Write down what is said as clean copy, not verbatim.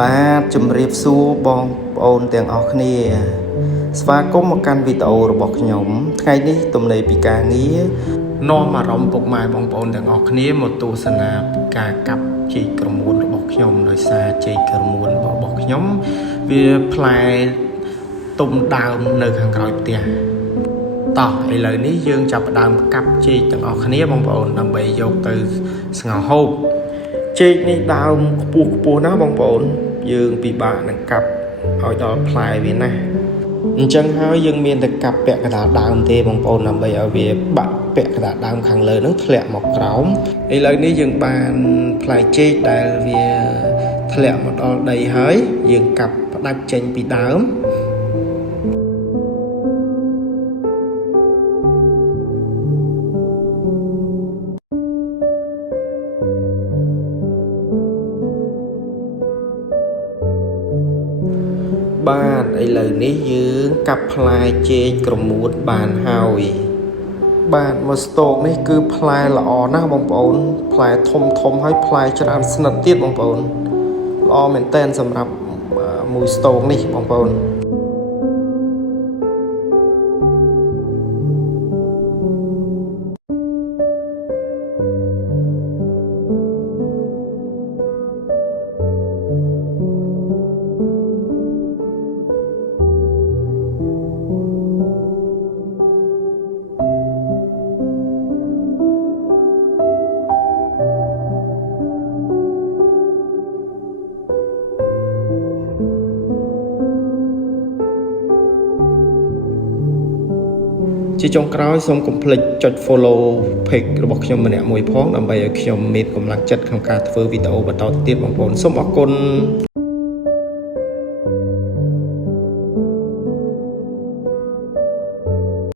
បាទជំរាបសួរបងប្អូនទាំងអស់គ្នាស្វាគមន៍មកកាន់វីដេអូរបស់ខ្ញុំថ្ងៃនេះទំនេរពីការងារនាំអារម្មណ៍ពុកម៉ែបងប្អូនទាំងអស់គ្នាមកទស្សនាការកាប់ចេកក្រមួនរបស់ខ្ញុំដោយសារចេកក្រមួនរបស់ខ្ញុំវាផ្លែទុំដើមនៅខាងក្រោយផ្ទះតោះឥឡូវនេះយើងចាប់ផ្ដើមកាប់ចេកទាំងអស់គ្នាបងប្អូនដើម្បីយកទៅស្ងោរហូបចេកនេះដើមខ្ពស់ណាបងប្អូនយើងពិបាកនឹងកាប់ឲ្យដល់ផ្លែវាណាអញ្ចឹងហើយយើងមានតែកាប់ពាក់កណ្ដាលដើមទេបងប្អូនដើម្បីឲ្យវាបាក់ពាក់កណ្ដាលដើមខាងលើនឹងធ្លាក់មកក្រោមឥឡូវនេះយើងបានផ្លែចេកដែលវាធ្លាក់មកដល់ដីហើយយើងកាប់ផ្ដាច់ចេញពីដើមបាទឥឡូវនេះយើងកាប់ផ្លែចេកក្រមួនបានហើយបាទមកស្ទោកនេះគឺផ្លែល្អណាស់បងប្អូនផ្លែធំហើយផ្លែច្រើនស្និតទៀតបងប្អូនល្អមែនតែនសម្រាប់មួយស្ទោកនេះបងប្អូនជាចុងក្រោយសូមកុំភ្លេចចុច follow page របស់ខ្ញុំម្នាក់មួយផងដើម្បីឲ្យខ្ញុំមានកម្លាំងចិត្តក្នុងការធ្វើវីដេអូបន្តទៀតបងប្អូនសូមអរគុណ